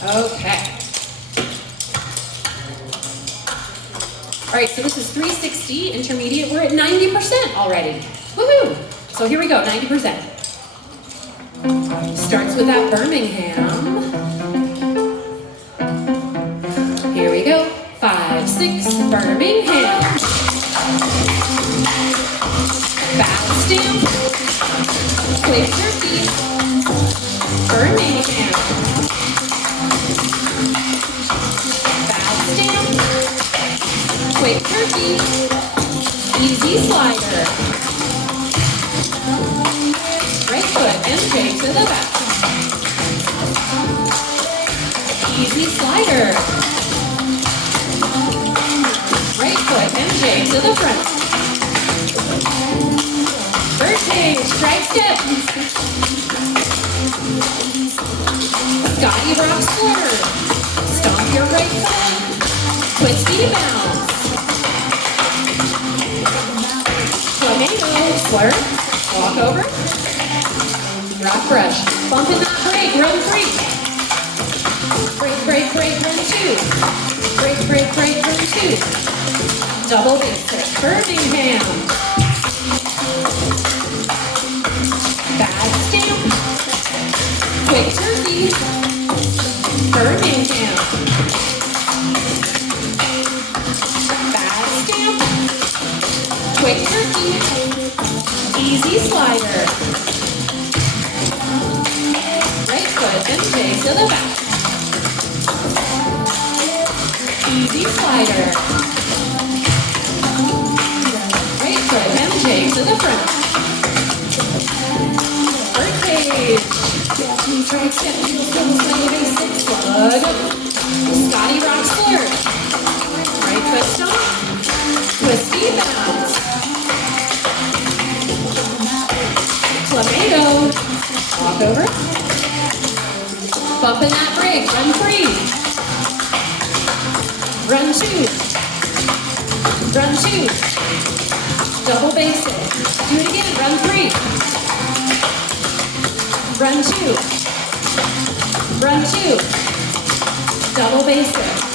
Okay. All right, so this is 360 intermediate. We're at 90% already. Woohoo! So here we go, 90%. Starts with that Birmingham. Here we go. 5, 6, Birmingham. Back stamp. Quick turkey. Birmingham. Back stamp. Quick turkey. Easy slider. Right foot, MJ to the back. Easy slider. Right foot, MJ to the front. Birthday, strike step. Scotty rocks forward. Stomp your right foot. Twisty bounce. Flamingo, slur. Walk over. Rock brush. Bump in that break, run 3. Break, break, break, run 2. Break, break, break, run 2. Double basic, Birmingham. Bad stamp. Quick turkey. Birmingham. Bad stamp. Quick turkey. Easy slider. Right foot, MJ to the back. Easy slider. Right foot, MJ to the front. Birdcage. Strike step, basic slug. Scotty rocks flirt. Right foot stomp. Twisty bounce. Flamingo. Walk over. Bump in that break. Run 3. Run 2. Run 2. Double basic. Do it again. Run 3. Run 2. Run 2. Double basic.